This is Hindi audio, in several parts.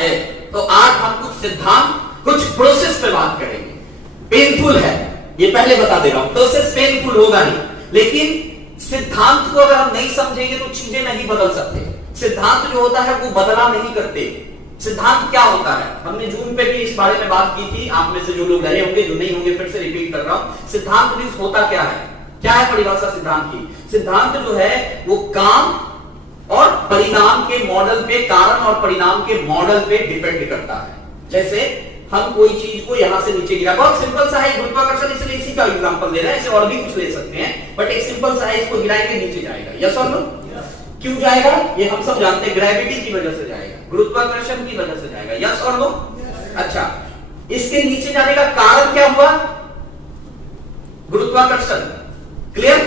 है, तो आज हम कुछ सिद्धांत, कुछ प्रोसेस पे बात करेंगे। पेनफुल है, ये पहले बता दे रहा हूं, प्रोसेस पेनफुल होगा नहीं, लेकिन सिद्धांत को अगर हम नहीं समझेंगे तो चीजें नहीं बदल सकते। सिद्धांत जो होता है वो बदला नहीं करते। सिद्धांत क्या होता है, हमने जून पे भी इस बारे में बात की थी, आप में से जो लोग रहे होंगे, जो नहीं होंगे फिर से रिपीट कर रहा हूं। सिद्धांत मींस होता क्या है परिभाषा सिद्धांत की। सिद्धांत जो है वो काम और परिणाम के मॉडल पे, कारण और परिणाम के मॉडल पे डिपेंड करता है। जैसे हम कोई चीज को यहां से नीचे गिरा, बहुत सिंपल सा है गुरुत्वाकर्षण, इसलिए इसी का एग्जांपल दे रहे हैं, ऐसे और भी कुछ ले सकते हैं, बट एक सिंपल सा है, इसको गिराएंगे नीचे जाएगा। यस और नो? क्यों जाएगा ये हम सब जानते हैं, ग्रेविटी की वजह से जाएगा, गुरुत्वाकर्षण की वजह से जाएगा। यस और नो? अच्छा, इसके नीचे जाने का कारण क्या हुआ? गुरुत्वाकर्षण। क्लियर?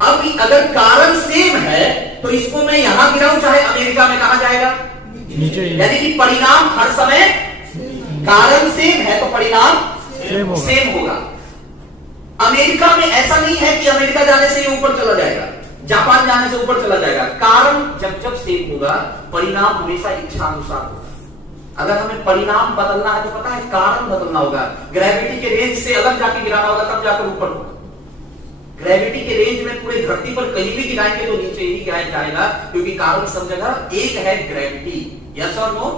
अब अगर कारण सेम है तो इसको मैं यहां गिराऊं चाहे अमेरिका में, कहां जाएगा? यानी कि परिणाम हर समय, कारण सेम है तो परिणाम सेम होगा। अमेरिका में ऐसा नहीं है कि अमेरिका जाने से ये ऊपर चला जाएगा, जापान जाने से ऊपर चला जाएगा। कारण जब जब सेम होगा, परिणाम हमेशा इच्छा अनुसार होगा। अगर हमें परिणाम बदलना है तो पता है कारण बदलना होगा, ग्रेविटी के रेंज से अलग जाके गिराना होगा, तब जाकर ऊपर होगा। ग्रेविटी के रेंज में पूरे धरती पर कहीं भी गिराएंगे तो नीचे ही जाएगा, क्योंकि कारण सब जगह एक है, ग्रेविटी। यस और नो?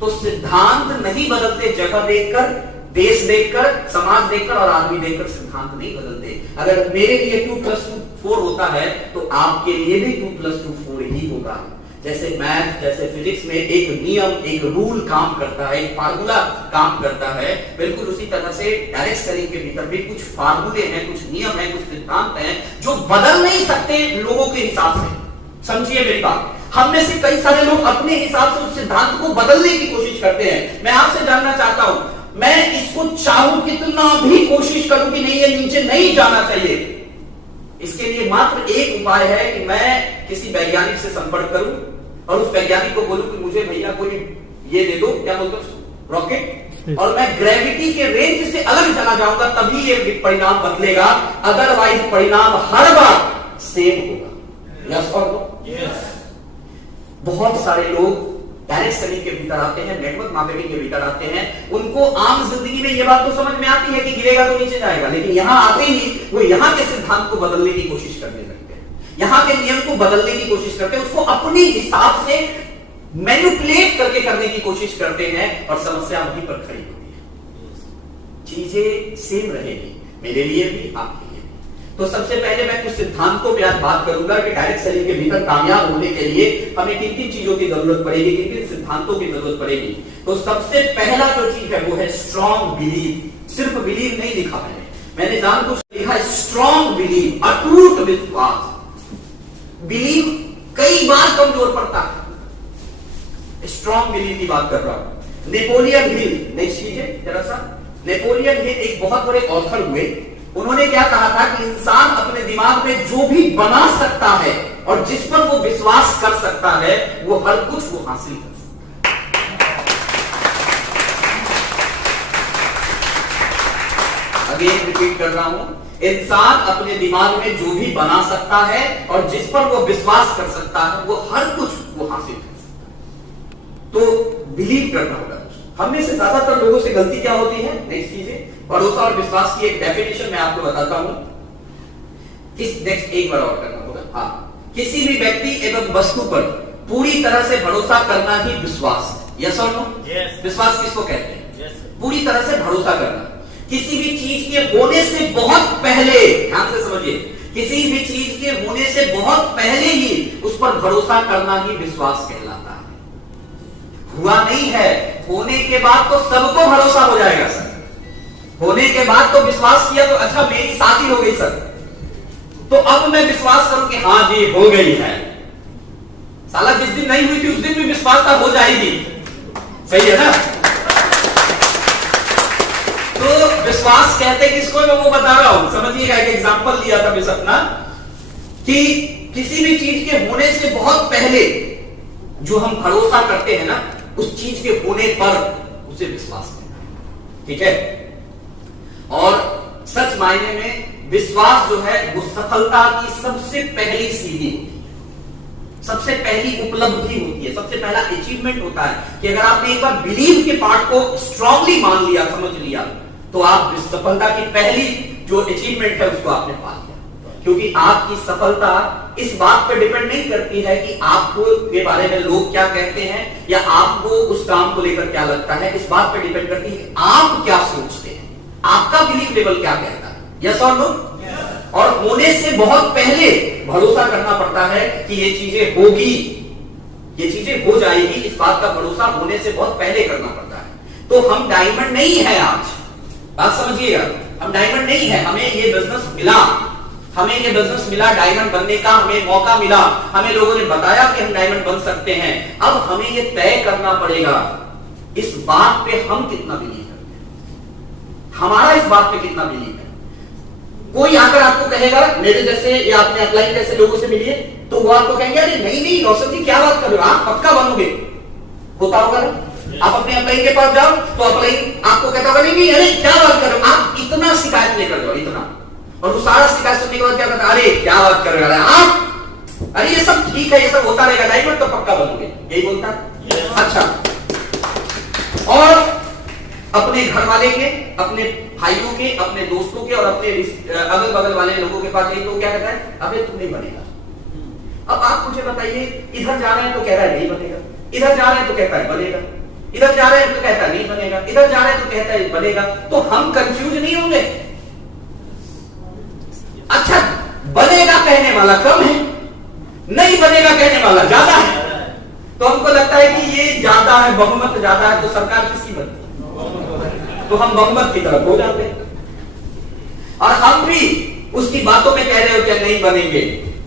तो सिद्धांत नहीं बदलते, जगह देखकर, देश देखकर, समाज देखकर और आदमी देखकर सिद्धांत नहीं बदलते। अगर मेरे लिए 2 + 2 4 होता है तो आपके लिए भी 2 + 2 4 ही होगा। जैसे मैथ, जैसे फिजिक्स में एक नियम, एक रूल काम करता है, एक फार्मूला काम करता है, बिल्कुल उसी तरह से डायरेक्ट सेलिंग के भीतर भी कुछ फार्मूले हैं, कुछ नियम हैं, कुछ सिद्धांत हैं जो बदल नहीं सकते लोगों के हिसाब से। समझिए मेरी बात। हम में से कई सारे लोग अपने हिसाब से उस सिद्धांत को बदलने की कोशिश करते हैं। मैं आपसे जानना चाहता हूं, मैं इसको चाहूं कितना भी कोशिश करूं कि नहीं, ये नीचे नहीं जाना चाहिए, इसके लिए मात्र एक उपाय है कि मैं किसी वैज्ञानिक से संपर्क करूं और उस वैज्ञानिक को बोलूं कि मुझे भैया कोई ये दे दो, क्या बोलते हैं, रॉकेट, और मैं ग्रेविटी के रेंज से अलग चला जाऊंगा, तभी ये परिणाम बदलेगा, अदरवाइज परिणाम हर बार सेम होगा। यस और नो? यस। बहुत सारे लोग डायरेक्ट सेलिंग के भीतर आते हैं, नेटवर्क मार्केटिंग के भीतर आते हैं, उनको आम जिंदगी में ये बात तो समझ में आती है कि गिरेगा तो नीचे जाएगा, लेकिन यहां आते ही वो यहां के सिद्धांत को बदलने की कोशिश करने लगते हैं, यहां के नियम को बदलने की कोशिश करते हैं, उसको अपने हिसाब से मैनिपुलेट करके करने की कोशिश करते हैं और समस्या वहीं पर खड़ी होती है। चीजें सेम रहेगी मेरे लिए भी, आपके लिए भी। तो सबसे पहले मैं कुछ सिद्धांतों पे आज बात करूंगा कि डायरेक्ट सेलिंग के भीतर कामयाब होने के लिए हमें किन किन चीजों की जरूरत पड़ेगी, किन किन सिद्धांतों की जरूरत पड़ेगी। तो सबसे पहला जो चीज है वो है स्ट्रॉन्ग बिलीव। सिर्फ बिलीव नहीं लिखा मैंने जानबूझ लिखा स्ट्रॉन्ग बिलीव, अटूट विश्वास। बिलीव कई बार कमजोर पड़ता है, स्ट्रॉन्ग बिलीव की बात कर रहा हूं। नेपोलियन हिल, नेक्स्ट कीजिए जरा सा। नेपोलियन हिल एक बहुत बड़े ऑथर हुए, उन्होंने क्या कहा था कि इंसान अपने दिमाग में जो भी बना सकता है और जिस पर वो विश्वास कर सकता है वो हर कुछ वो हासिल कर सकता है। अगेन रिपीट कर रहा हूं, इंसान अपने दिमाग में जो भी बना सकता है और जिस पर वो विश्वास कर सकता है वो हर कुछ वो हासिल कर सकता है। तो बिलीव करना होगा। हम में से ज्यादातर लोगों से गलती क्या होती है, नेक्स्ट कीजिए। भरोसा और विश्वास की एक डेफिनेशन मैं आपको बताता हूं। नेक्स्ट एक बार और करना होगा। हाँ, किसी भी व्यक्ति एवं वस्तु पर पूरी तरह से भरोसा करना ही विश्वास है। यस और नो? यस। विश्वास किसको कहते हैं? यस। पूरी तरह से भरोसा करना, किसी भी चीज के होने से बहुत पहले, ध्यान से समझिए, किसी भी चीज के होने से बहुत पहले ही उस पर भरोसा करना ही विश्वास कहलाता है। हुआ नहीं है, होने के बाद तो सबको भरोसा हो जाएगा सर। होने के बाद तो विश्वास किया तो अच्छा मेरी शादी हो गई सर, तो अब मैं विश्वास करूं कि हाँ जी हो गई है। साला जिस दिन नहीं हुई थी उस दिन भी विश्वास था हो जाएगी, सही है ना? तो विश्वास कहते किसको, मैं वो बता रहा हूं, समझिएगा। एक एग्जांपल लिया था मैं अपना कि किसी भी चीज के होने से बहुत पहले जो हम भरोसा करते हैं ना, उस चीज के होने पर उसे विश्वास करना है। ठीक है? और सच मायने में विश्वास जो है वो सफलता की सबसे पहली सीढ़ी होती है। सबसे पहली उपलब्धि होती है, सबसे पहला अचीवमेंट होता है कि अगर आपने एक बार बिलीव के पार्ट को स्ट्रांगली मान लिया, समझ लिया, तो आप सफलता की पहली जो अचीवमेंट है उसको आपने पा लिया। क्योंकि आपकी सफलता इस बात पर डिपेंड नहीं करती है कि आपको के बारे में लोग क्या कहते हैं या आपको उस काम को लेकर क्या लगता है, इस बात पर डिपेंड करती है कि आप क्या सोचते हैं, आपका बिलीव लेवल क्या कहता है। यस और नो? और होने से बहुत पहले भरोसा करना पड़ता है कि ये चीजें होगी, ये चीजें हो जाएगी, इस बात का भरोसा होने से बहुत पहले करना पड़ता है। तो हम डायमंड नहीं है आज, बात समझिएगा, हम डायमंड नहीं है, हमें ये बिजनेस मिला, हमें ये बिजनेस मिला डायमंड बनने का, हमें मौका मिला, हमें लोगों ने बताया कि हम डायमंड बन सकते हैं। अब हमें ये तय करना पड़ेगा इस बात पे हम कितना बिलीव करते हैं, हमारा इस बात पे कितना बिलीव है। कोई आकर आपको कहेगा मेरे जैसे या आपने अप्लाई कैसे लोगों से मिलिए, तो वो आपको कहेंगे अरे नहीं नहीं रोशन जी क्या बात कर रहे हो, आप पक्का बनोगे, होता होगा ना। आप अपने अप्लाई के पास जाओ तो अप्लाई आपको कहता होगा नहीं अरे क्या बात कर रहे हो, आप इतना शिकायत लेकर जाओ, इतना, और वो सारा शिकायत सुनने के बाद क्या कहता, अरे क्या बात कर रहे हो आप, अरे ये सब ठीक है, ये सब होता रहेगा, डायमंड तो पक्का बनोगे, यही बोलता है। अच्छा, और अपने घर वाले के, अपने भाइयों के, अपने दोस्तों के और अपने अगल बगल वाले लोगों के पास जाइए तो क्या कहता है, अबे तू नहीं बनेगा। अब आप मुझे बताइए, इधर जा रहे हैं तो कह रहा है नहीं बनेगा, इधर जा रहे हैं तो कहता है बनेगा, इधर जा रहे हैं तो कहता है नहीं बनेगा, इधर जा रहे हैं तो कहता है बनेगा, तो हम कंफ्यूज नहीं होंगे। अच्छा, बनेगा कहने वाला कम है, नहीं बनेगा कहने वाला ज्यादा है, तो हमको लगता है कि ये ज्यादा है, बहुमत ज्यादा है, तो सरकार किसकी बनती है, तो हम बहुमत की तरफ हो जाते हैं। और हम भी उसकी बातों में कह रहे हो कि नहीं बनेंगे,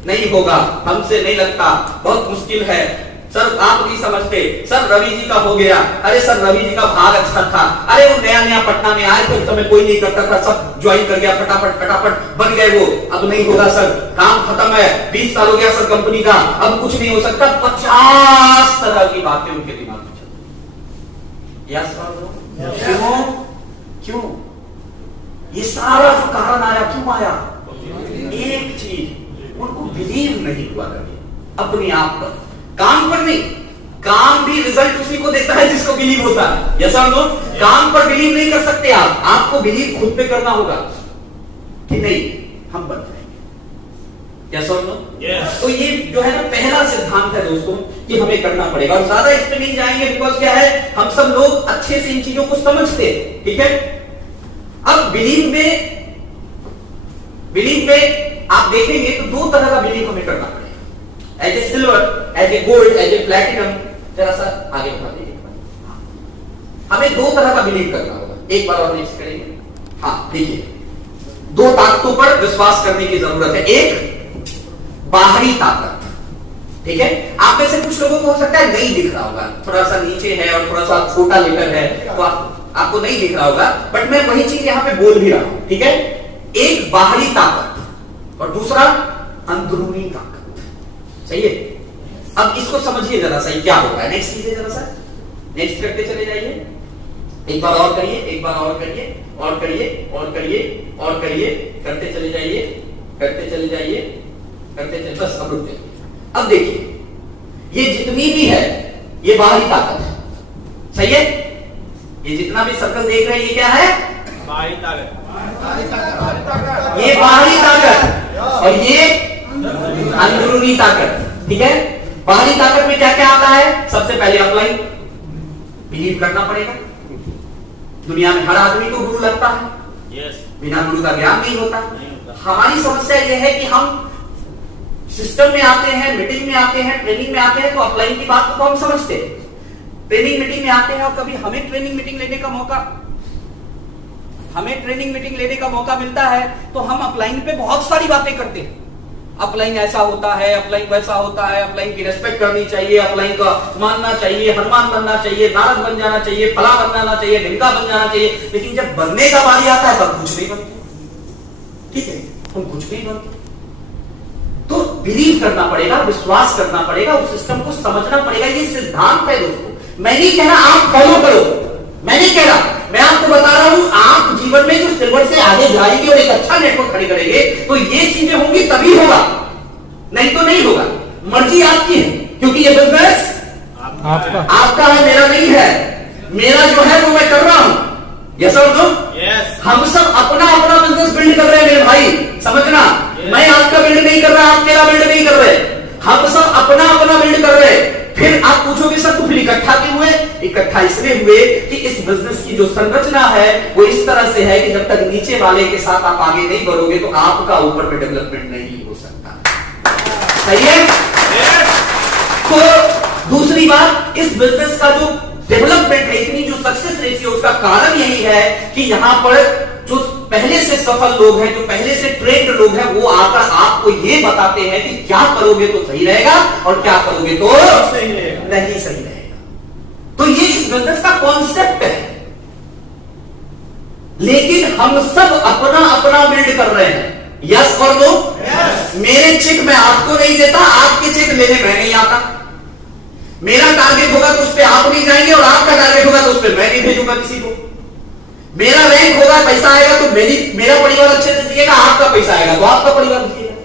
नहीं होगा, हमसे नहीं लगता, बहुत मुश्किल है, सर आप नहीं समझते, सर रवि जी का हो गया, अरे सर रवि जी का भाग अच्छा था, अरे वो नया नया पटना में आए थे, उस समय कोई नहीं करता था, सब ज्वाइन कर गया, फटाफट फटाफट बन गए वो, अब नहीं होगा सर, काम खत्म है, 20 साल हो गया सर कंपनी का, अब कुछ नहीं हो सकता। 50 तरह की बातें उनके दिमाग में चलती है। क्यों? क्यों? ये सारा जो कारण आया क्यों आया? एक चीज, उनको बिलीव नहीं हुआ कभी अपने आप पर, काम पर नहीं, काम भी रिजल्ट उसी को देता है जिसको बिलीव होता है। यस और नो? काम पर बिलीव नहीं कर सकते आप, आपको बिलीव खुद पे करना होगा कि नहीं हम बन जाएंगे। यस और नो? तो ये जो है ना पहला सिद्धांत है दोस्तों कि हमें करना पड़ेगा, और ज्यादा इस पे नहीं जाएंगे बिकॉज क्या है, हम सब लोग अच्छे से इन चीजों को समझते हैं, ठीक है। अब बिलीव में आप देखेंगे तो दो तरह का बिलीव हमें करना पड़ेगा, as a silver, as a gold, as a platinum. जरा सा आगे बढ़ा दीजिए, हमें दो तरह का बिलीव करना होगा, एक बार और नेक्स्ट करेंगे। हाँ देखिए, दो ताकतों पर विश्वास करने की जरूरत है। एक बाहरी ताकत, ठीक है, आप में से कुछ लोगों को हो सकता है नहीं दिख रहा होगा, थोड़ा सा नीचे है और थोड़ा सा छोटा लेटर है, तो आपको नहीं दिख रहा होगा, बट मैं वही चीज यहां पे बोल भी रहा हूं, ठीक है। एक बाहरी ताकत और दूसरा अंदरूनी ताकत, सही है। अब इसको समझिए जरा सा क्या होगा, नेक्स्ट कीजिए जरा सा, नेक्स्ट करते चले जाइए, एक बार और करिए, एक बार और करिए, और करिए, और करिए, और करिए, करते चले जाइए, करते चले जाइए, करते चले, बस अब रुक जाइए। अब देखिए, ये जितनी भी है ये बाहरी ताकत है, सही है। ये जितना भी सर्कल देख रहे हैं ये क्या है? बाहरी ताकत। ये बाहरी ताकत और ये अंदरूनी ताकत, ठीक है। बाहरी ताकत में क्या क्या आता है? सबसे पहले अप्लाई, बिलीव करना पड़ेगा। दुनिया में हर आदमी को गुरु लगता है, बिना गुरु का ज्ञान नहीं होता। हमारी समस्या यह है कि हम सिस्टम में आते हैं, मीटिंग में आते हैं, ट्रेनिंग में आते हैं, तो अप्लाई की बात को हम समझते हैं, ट्रेनिंग मीटिंग में आते हैं और कभी हमें ट्रेनिंग मीटिंग लेने का मौका मिलता है तो हम अपलाइन पे बहुत सारी बातें करते हैं। अपलाइन ऐसा होता है, अपलाइन वैसा होता है, अपलाइन की रेस्पेक्ट करनी चाहिए, अपलाइन का मानना चाहिए, हनुमान बनना चाहिए, नारद बन जाना चाहिए, फला बन जाना चाहिए, ढिमका बन जाना चाहिए। लेकिन जब बनने का बारी आता है तब कुछ नहीं बनते, ठीक है, हम कुछ नहीं बनते। तो बिलीव करना पड़ेगा, विश्वास करना पड़ेगा, उस सिस्टम को समझना पड़ेगा। ये सिद्धांत है दोस्तों, मैं नहीं कह रहा आप फॉलो करो, मैं नहीं कह रहा, मैं आपको बता रहा हूं आप जीवन में जो सिल्वर से आगे जाएंगे और एक अच्छा नेटवर्क खड़ी करेंगे तो ये चीजें होंगी तभी होगा, नहीं तो नहीं होगा। मर्जी आपकी है, क्योंकि ये बिजनेस आपका है, मेरा नहीं है। मेरा जो है वो मैं कर रहा हूं। यस और नो? हम सब अपना अपना बिजनेस बिल्ड कर रहे हैं मेरे भाई, समझना। मैं आपका बिल्ड नहीं कर रहा, आप मेरा बिल्ड नहीं कर रहे, हम सब अपना अपना बिल्ड कर रहे हैं। फिर आप पूछोगे सर तो फिर इकट्ठा क्यों हुए? इकट्ठा इसलिए हुए कि इस बिजनेस की जो संरचना है वो इस तरह से है कि जब तक नीचे वाले के साथ आप आगे नहीं बढ़ोगे तो आपका ऊपर में डेवलपमेंट नहीं हो सकता। सही है? तो दूसरी बात, इस बिजनेस का जो डेवलपमेंट है, इतनी जो सक्सेस रेशियो, उसका कारण यही है कि यहां पर जो पहले से सफल लोग हैं, जो पहले से ट्रेंड लोग हैं, वो आकर आपको ये बताते हैं कि क्या करोगे तो सही रहेगा और क्या करोगे तो नहीं सही रहेगा। तो ये इस बिजनेस का कॉन्सेप्ट है। लेकिन हम सब अपना अपना बिल्ड कर रहे हैं। यस और नो? मेरे चेक मैं आपको नहीं देता, आपके चेक लेने मैं नहीं आता। मेरा टारगेट होगा तो उस पर आप नहीं जाएंगे और आपका टारगेट होगा तो उस पर मैं नहीं भेजूंगा किसी को। मेरा रैंक होगा, पैसा आएगा तो मेरा परिवार अच्छे से जिएगा, आपका पैसा आएगा तो आपका परिवार जिएगा।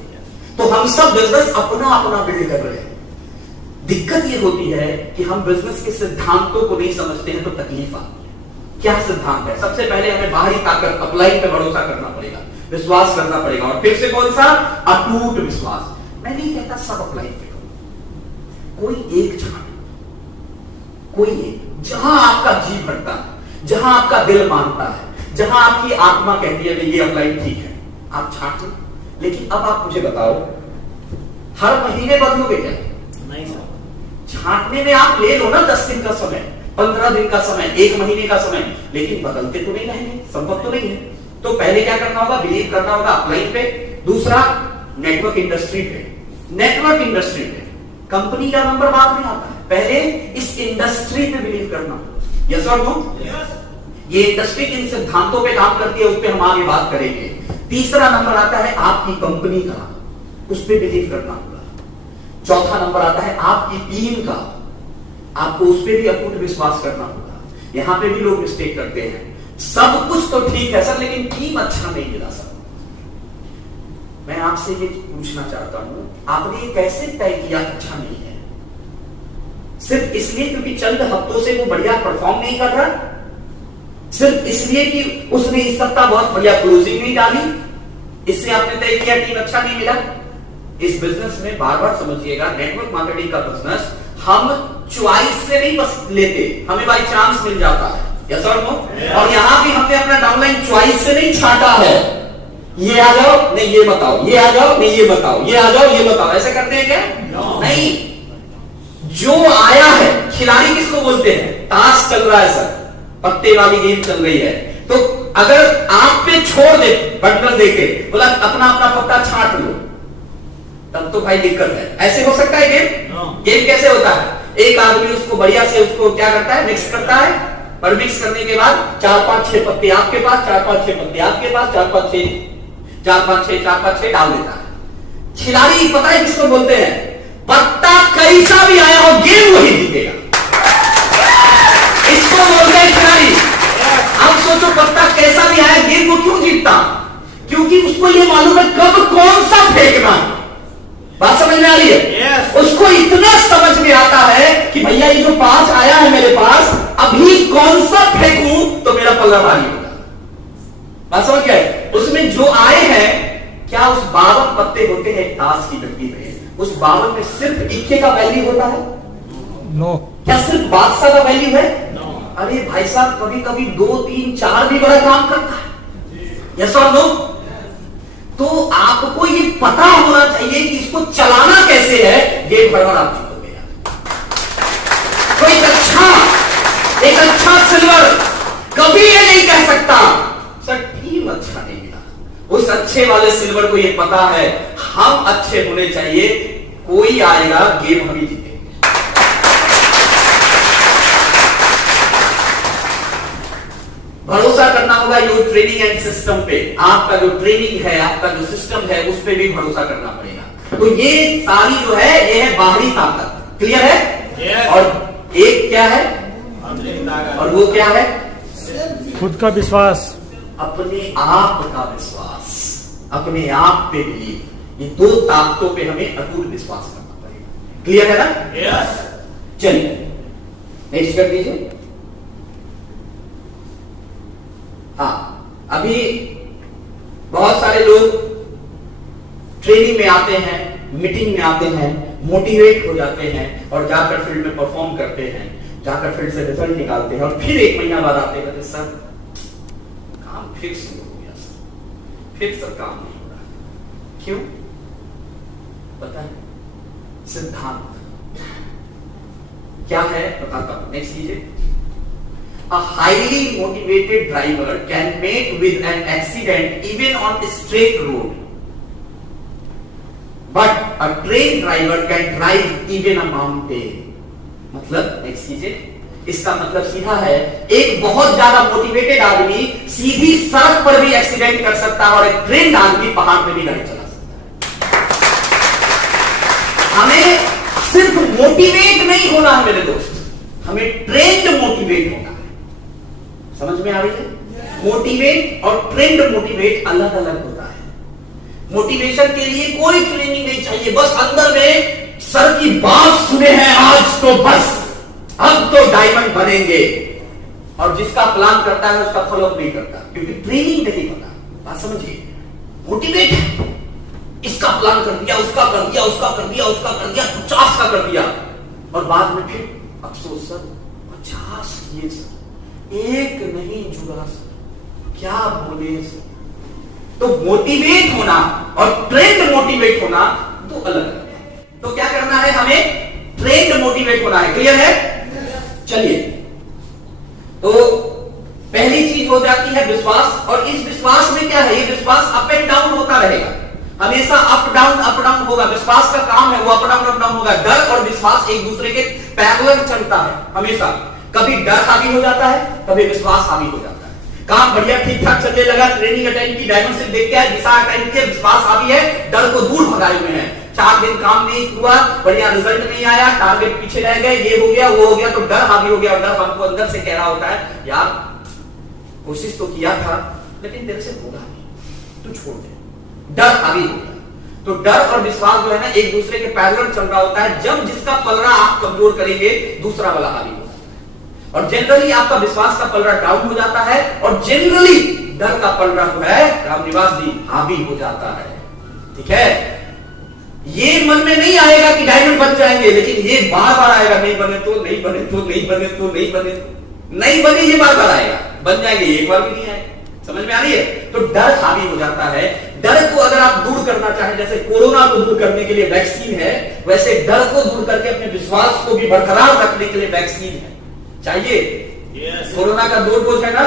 तो हम सब बिजनेस अपना अपना बिल्ड कर रहे हैं। दिक्कत ये होती है कि हम बिजनेस के सिद्धांतों को नहीं समझते हैं तो तकलीफ आती है। क्या सिद्धांत है? सबसे पहले हमें बाहरी ताकत, अपलाइन पे भरोसा करना पड़ेगा, विश्वास करना पड़ेगा। और फिर से कौन सा? अटूट विश्वास। मैं नहीं कहता सब अपलाइन पे, कोई एक छान, कोई एक, जहां आपका जी भरता है, जहां आपका दिल मानता है, जहां आपकी आत्मा कहती है ये अपलाइन ठीक है, आप छांट लो। लेकिन अब आप मुझे बताओ, हर महीने बदलोगे क्या? नहीं सर। छांटने में आप ले लो ना 10 दिन का समय, 15 दिन का समय, 1 महीने का समय, लेकिन बदलते तो नहीं रहेंगे, संभव तो नहीं है। तो पहले क्या करना होगा? बिलीव करना होगा अपलाइन पे। दूसरा, नेटवर्क इंडस्ट्री पे। नेटवर्क इंडस्ट्री पे कंपनी का नंबर बाद में आता है, पहले इस इंडस्ट्री पे बिलीव करना। यस और नो? ये इंडस्ट्री किन सिद्धांतों पे काम करती है उस पर हम आगे बात करेंगे। तीसरा नंबर आता है आपकी कंपनी का, उस पर बिलीव करना होगा। चौथा नंबर आता है आपकी टीम का, आपको उस पर भी अटूट विश्वास करना होगा। यहां पे भी लोग मिस्टेक करते हैं, सब कुछ तो ठीक है सर लेकिन टीम अच्छा नहीं मिला सर। मैं आपसे ये पूछना चाहता हूं, आपने ये कैसे तय किया अच्छा नहीं है? सिर्फ इसलिए क्योंकि चंद हफ्तों से वो बढ़िया परफॉर्म नहीं कर रहा? सिर्फ इसलिए कि उसने इस सप्ताह बहुत बढ़िया क्लोजिंग नहीं डाली, इससे आपने तय किया टीम अच्छा नहीं मिला? इस बिजनेस में बार बार समझिएगा, नेटवर्क मार्केटिंग का बिजनेस हम चॉइस से नहीं बस लेते, हमें बाई चांस मिल जाता है। यस और नो? और यहां भी हमने अपना डाउनलाइन चॉइस से नहीं छाटा है। ये आ जाओ नहीं ये बताओ, ये आ जाओ नहीं ये बताओ, ये आ जाओ ये बताओ, ऐसे करते हैं क्या? नहीं। जो आया है, खिलाड़ी किसको बोलते हैं? ताश चल रहा है सर, पत्ते वाली गेम चल रही है, तो अगर आप पे छोड़ दे बटन देके, बोला अपना अपना पत्ता छांट लो, तब तो भाई दिक्कत है। ऐसे हो सकता है गेम? गेम कैसे होता है? एक आदमी उसको बढ़िया से उसको क्या करता है? मिक्स करता है, और मिक्स करने के बाद 4-5-6 पत्ते आपके पास, 4-5-6 पत्ते आपके पास, 4-5-6 डाल देता है। खिलाड़ी पता है किसको बोलते हैं? पत्ता कैसा भी आया हो गेम वही जीतेगा, इसको बोलते हैं खिलाड़ी। अब सोचो पत्ता कैसा भी आया गेम वो क्यों जीतता? क्योंकि उसको ये मालूम है कब कौन सा फेंकना है। बात समझ में आ रही है? उसको इतना समझ में आता है कि भैया ये जो 5 आया है मेरे पास, अभी कौन सा फेंकूं तो मेरा पल्ला भारी होगा। बात समझ क्या है? उसमें जो आए हैं, क्या उस 52 पत्ते होते हैं ताश की डब्बी में, उस 52 में सिर्फ इक्के का वैल्यू होता है? नो। क्या सिर्फ बादशाह का वैल्यू है? नो। अरे भाई साहब, कभी कभी 2, 3, 4 भी बड़ा काम करता है। यस और नो? तो आपको ये पता होना चाहिए कि इसको चलाना कैसे है। गेम गड़बड़ आप जीतोगे। तो एक अच्छा सिल्वर कभी ये नहीं कह सकता सर टीम अच्छा नहीं मिला। उस अच्छे वाले सिल्वर को ये पता है हम अच्छे होने चाहिए, कोई आएगा गेम हम ही जीतेंगे। भरोसा करना होगा योर ट्रेनिंग एंड सिस्टम पे। आपका जो ट्रेनिंग है, आपका जो सिस्टम है, उस पे भी भरोसा करना पड़ेगा। तो ये सारी जो है ये है बाहरी ताकत। क्लियर है? yes. और एक क्या है? और वो क्या है? खुद का विश्वास, अपने आप का विश्वास, अपने आप पे बिलीव। ये 2 ताकतों पे हमें अटूट विश्वास करना पड़ेगा। क्लियर है ना? यस। चलिए नेक्स्ट कर दीजिए। हाँ, अभी बहुत सारे लोग ट्रेनिंग में आते हैं, मीटिंग में आते हैं, मोटिवेट हो जाते हैं और जाकर फील्ड में परफॉर्म करते हैं, जाकर फील्ड से रिजल्ट निकालते हैं और फिर 1 महीना बाद आते हैं, सर काम फिर से हो गया, फिर सर काम नहीं हो रहा। क्यों? पता है? सिद्धांत क्या है बताता हूं। नेक्स्ट कीजिए। A highly motivated driver can meet with an accident even on a straight road, but a trained driver can drive even a mountain. मतलब नेक्स्ट कीजिए। इसका मतलब सीधा है, एक बहुत ज्यादा मोटिवेटेड आदमी सीधी सड़क पर भी एक्सीडेंट कर सकता है और एक ट्रेंड आदमी पहाड़ पे भी गाड़ी चला सकता है। हमें सिर्फ मोटिवेट नहीं होना है मेरे दोस्त, हमें ट्रेंड मोटिवेट होना है। समझ में आ रही है? मोटिवेट और ट्रेंड मोटिवेट अलग अलग होता है। मोटिवेशन के लिए कोई ट्रेनिंग नहीं चाहिए, बस अंदर में सर की बात सुने हैं आज तो बस अब तो डायमंड बनेंगे, और जिसका प्लान करता है उसका फॉलोअप नहीं करता क्योंकि ट्रेनिंग नहीं पता। बात समझिए, मोटिवेट है, इसका प्लान कर दिया, उसका कर दिया, उसका कर दिया, उसका कर दिया, 50 का कर दिया और बाद में फिर अफसोस, सर 50 किए सर, एक नहीं जुड़ा सर, क्या बोले सर। तो मोटिवेट होना और ट्रेंड मोटिवेट होना दो अलग है। तो क्या करना है, हमें ट्रेंड मोटिवेट होना है। क्लियर है? चलिए, तो पहली चीज हो जाती है विश्वास, और इस विश्वास में क्या है, ये विश्वास अप एंड डाउन होता रहेगा, हमेशा अप डाउन होगा। विश्वास का काम है वो अप डाउन होगा। डर और विश्वास एक दूसरे के पैरेलल चलता है हमेशा। कभी डर हावी हो जाता है, कभी विश्वास हावी हो जाता है। काम बढ़िया ठीक ठाक चलने लगा, ट्रेनिंग अटेंड की, डायमेंशन देख के दिशा अटेंड किया, विश्वास हावी है, डर को दूर भगाए हुए हैं। 4 दिन काम नहीं हुआ, बढ़िया रिजल्ट नहीं आया, टारगेट पीछे रह गए, ये हो गया वो हो गया, तो डर हावी हो गया। डर हमको अंदर से कह रहा होता है, यार कोशिश तो किया था लेकिन तेरे से होगा नहीं, तू छोड़ दे। डर हावी हो गया। तो डर और विश्वास जो है ना एक दूसरे के पैरेलल चल रहा होता है। जब जिसका पलड़ा आप कमजोर करेंगे दूसरा वाला हावी होता है, और जनरली आपका विश्वास का पलड़ा डाउन हो जाता है और जनरली डर का पलड़ा जो है रामनिवास जी हावी हो जाता है। ठीक है? ये मन में नहीं आएगा कि डायमंड बन जाएंगे, लेकिन ये बार बार आएगा, नहीं बने तो, नहीं बने तो, नहीं बने तो, नहीं बने तो, नहीं बने, ये बार बार आएगा। बन जाएंगे एक बार भी नहीं आएगा। समझ में आ रही है? तो डर हावी हो जाता है। डर को अगर आप दूर करना चाहें, जैसे कोरोना को दूर करने के लिए वैक्सीन है, वैसे डर को दूर करके अपने विश्वास को भी बरकरार रखने के लिए वैक्सीन है। चाहिए? कोरोना का 2 डोज है ना,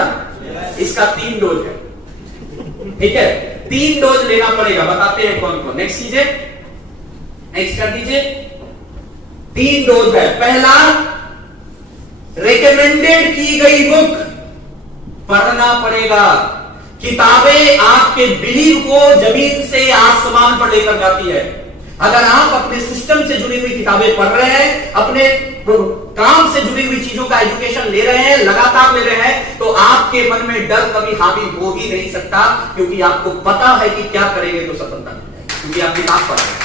इसका 3 डोज है। ठीक है? 3 डोज लेना पड़ेगा, बताते हैं कौन कौन। नेक्स्ट कीजिए, नेक्स्ट कर दीजिए। 3 डोज है। पहला, रिकमेंडेड की गई बुक पढ़ना पड़ेगा। किताबें आपके बिलीव को जमीन से आसमान पर लेकर जाती है। अगर आप अपने सिस्टम से जुड़ी हुई किताबें पढ़ रहे हैं, अपने काम से जुड़ी हुई चीजों का एजुकेशन ले रहे हैं, लगातार ले रहे हैं, तो आपके मन में डर कभी हावी हो ही नहीं सकता, क्योंकि आपको पता है कि क्या करेंगे तो सफलता मिल जाएगी, क्योंकि आप किताब पढ़ रहे हैं।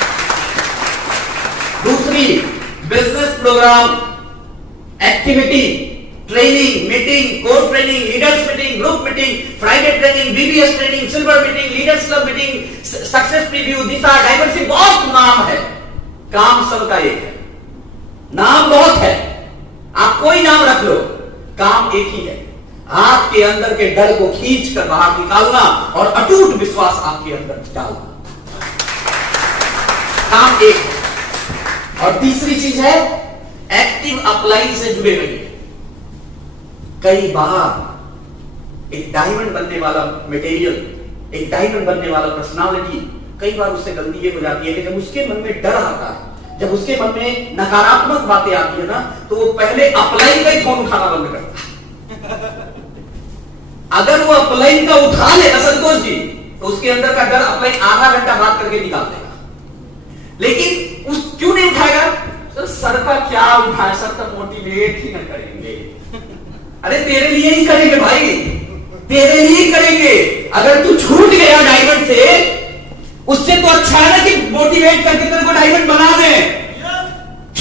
दूसरी, business program, activity, training, meeting, core training, leaders meeting, group meeting, Friday training, BBS training, silver meeting, leaders club meeting, success preview, Disha, diversity, बहुत नाम है, काम सबका एक है। नाम बहुत है, आप कोई नाम रख लो, काम एक ही है। आपके अंदर के डर को खींच कर बाहर निकालना और अटूट विश्वास आपके अंदर डालना, काम एक है। और तीसरी चीज है एक्टिव अपलाइन से जुड़े रहिए। कई बार एक डायमंड बनने वाला मटेरियल, एक डायमंड बनने वाला पर्सनालिटी, कई बार उससे गलती ये हो जाती है कि जब उसके मन में डर आता है, जब उसके मन में नकारात्मक बातें आती है ना, तो वो पहले अपलाइन का ही फोन उठाना बंद करता है। अगर वो अपलाइन का उठा ले ना संतोष जी, तो उसके अंदर का डर अपलाइन आधा घंटा बात करके निकाल देगा। लेकिन उस क्यों नहीं उठाएगा? सर का क्या उठाए, सर का मोटिवेट ही न करेंगे। अरे तेरे लिए ही करेंगे भाई, तेरे लिए ही करेंगे। अगर तू छूट गया डायमंड से, उससे तो अच्छा है ना कि मोटिवेट करके तेरे को डायमंड बना दे।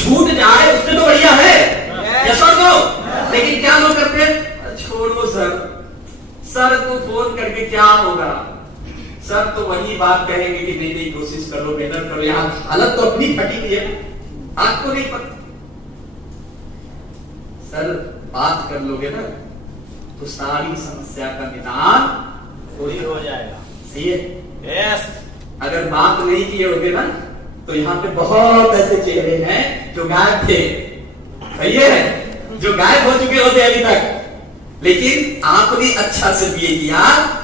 छूट जाए उससे तो बढ़िया है, यस और नो। लेकिन क्या लोग करते हैं, छोड़ो सर को फोन करके क्या होगा, सर तो वही बात कहेंगे कि नहीं कोशिश कर लो, मेहनत करो, यहाँ हालत तो अपनी फटी हुई है, आपको नहीं पता। सर बात कर लोगे ना तो सारी समस्या का निदान पूरी हो जाएगा। सही है, यस। अगर बात नहीं किए होगे ना तो यहाँ पे बहुत ऐसे चेहरे हैं जो गायब थे, सही है, जो गायब हो चुके होते अभी तक। लेकिन आपने अच्छा से ये किया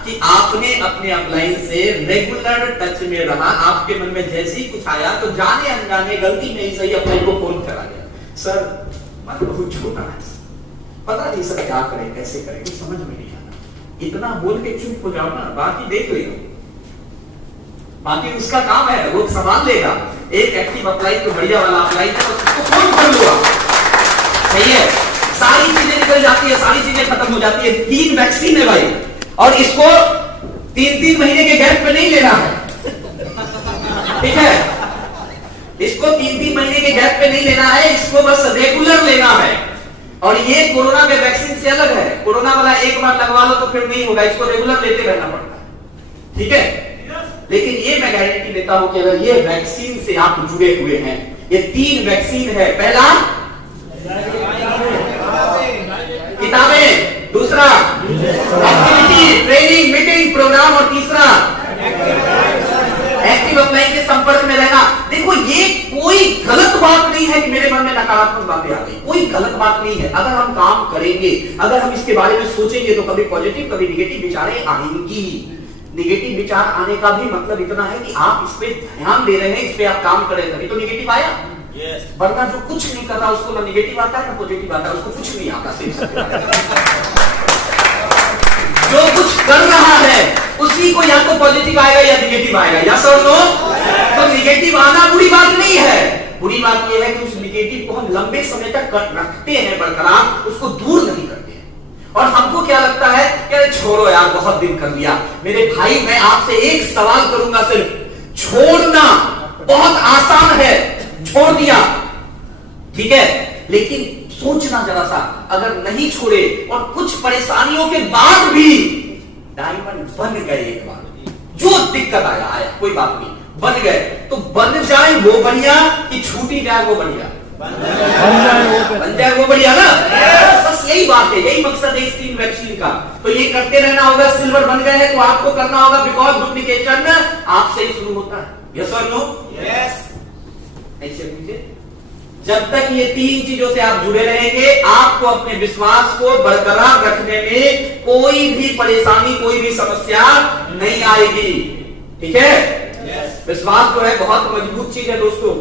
कि आपने अपने अपलाइन से रेगुलर टच में रहा। आपके मन में जैसे ही कुछ आया तो जाने अनजाने गलती में ही सही अपलाइन को फोन करा गया, सर मन बहुत छोटा है, पता नहीं सर क्या करें कैसे करें, कुछ समझ में नहीं आता। इतना बोल के चुप हो जाओ ना, बाकी देख लेगा, बाकी उसका काम है, वो संभाल लेगा। एक एक्टिव अपलाइन तो बढ़िया वाला अपलाइन है, उसको फोन कर लो, सही है, सारी चीजें निकल जाती है, सारी चीजें खत्म हो जाती है। 3 वैक्सीन है भाई, और इसको 3-3 महीने के गैप पे नहीं लेना है, ठीक है, इसको 3-3 महीने के गैप पे नहीं लेना है, इसको बस रेगुलर लेना है। और ये कोरोना के वैक्सीन से अलग है, कोरोना वाला एक बार लगवा लो तो फिर नहीं होगा, इसको रेगुलर लेते रहना पड़ता है, ठीक है। लेकिन ये मैं गारंटी देता हूं कि अगर ये वैक्सीन से आप जुड़े हुए हैं, ये 3 वैक्सीन है, पहला किताबें, दूसरा एक्टिविटी, ट्रेनिंग, मीटिंग, प्रोग्राम, और तीसरा एक्टिव अपलाइन के संपर्क में रहना। देखो ये कोई गलत बात नहीं है कि मेरे मन में नकारात्मक बातें आ गई, कोई गलत बात नहीं है। अगर हम काम करेंगे, अगर हम इसके बारे में सोचेंगे तो कभी पॉजिटिव कभी निगेटिव विचारें आएंगी। निगेटिव विचार आने का भी मतलब इतना है कि आप इस पे ध्यान दे रहे हैं, इस पे आप काम कर रहे हैं, तभी तो निगेटिव आया। Yes. वरना जो कुछ नहीं कर रहा उसको ना निगेटिव आता है ना पॉजिटिव आता है, उसको कुछ नहीं आता। जो कुछ कर रहा है उसी को या तो पॉजिटिव आएगा या निगेटिव आएगा, यस और नो। तो निगेटिव आना बुरी बात नहीं है, बुरी बात यह है कि उस निगेटिव को हम लंबे समय तक रखते हैं बरकरार, उसको दूर नहीं करते हैं। और हमको क्या लगता है कि छोड़ो यार, बहुत दिन कर लिया। मेरे भाई मैं आपसे एक सवाल करूंगा, सिर्फ छोड़ना बहुत आसान है, छोड़ दिया ठीक है, लेकिन सोचना जरा सा, अगर नहीं छोड़े और कुछ परेशानियों के बाद भी डायमंड बन गए, एक बार जो दिक्कत आया कोई बात नहीं, बन गए, तो बन जाए वो बढ़िया कि छूटी जाए वो बढ़िया, बन जाए वो बढ़िया ना। बस यही बात है, यही मकसद है इस 3 वैक्सीन का। तो ये करते रहना होगा। सिल्वर बन गए हैं तो आपको करना होगा, बिकॉज डुप्लीकेशन आपसे ही शुरू होता है, यस और नो। यस। ऐसे पूछिए, जब तक ये 3 चीजों से आप जुड़े रहेंगे, आपको अपने विश्वास को बरकरार रखने में कोई भी परेशानी, कोई भी समस्या नहीं आएगी, ठीक है। विश्वास जो है बहुत मजबूत चीज है दोस्तों।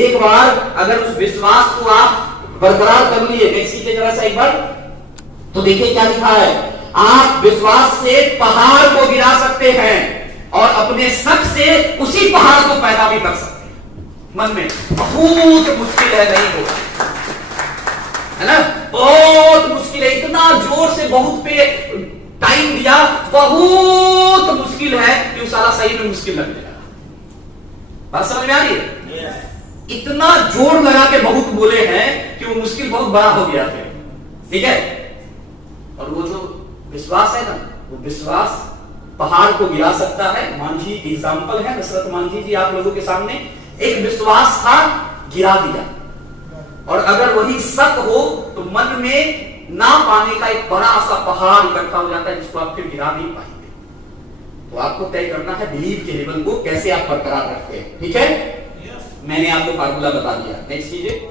एक बार अगर उस विश्वास को आप बरकरार कर लिए, नेक्स्ट कीजिए जरा सा एक बार, तो देखिए क्या लिखा है, आप विश्वास से पहाड़ को गिरा सकते हैं और अपने शक से उसी पहाड़ को पैदा भी कर सकते हैं। मन में बहुत मुश्किल है, नहीं होगा, है ना, बहुत मुश्किल है, इतना जोर से बहुत पे टाइम दिया, बहुत मुश्किल है कि उस साला सही में मुश्किल लगने लगा। बात समझ में आ रही है? इतना जोर लगा के बहुत बोले हैं कि वो मुश्किल बहुत बड़ा हो गया फिर, ठीक है। और वो जो विश्वास है ना, वो विश्वास पहाड़ को गिरा सकता है। मांझी एग्जाम्पल है, दशरथ मांझी जी आप लोगों के सामने, एक विश्वास था, गिरा दिया। और अगर वही शक हो तो मन में ना पाने का एक बड़ा सा पहाड़ इकट्ठा हो जाता है, जिसको आप फिर गिरा नहीं पाएंगे। तो आपको तय करना है बिलीव के लेवल को कैसे आप बरकरार रखते हैं, ठीक है। मैंने आपको फार्मूला बता दिया, नेक्स्ट कीजिए।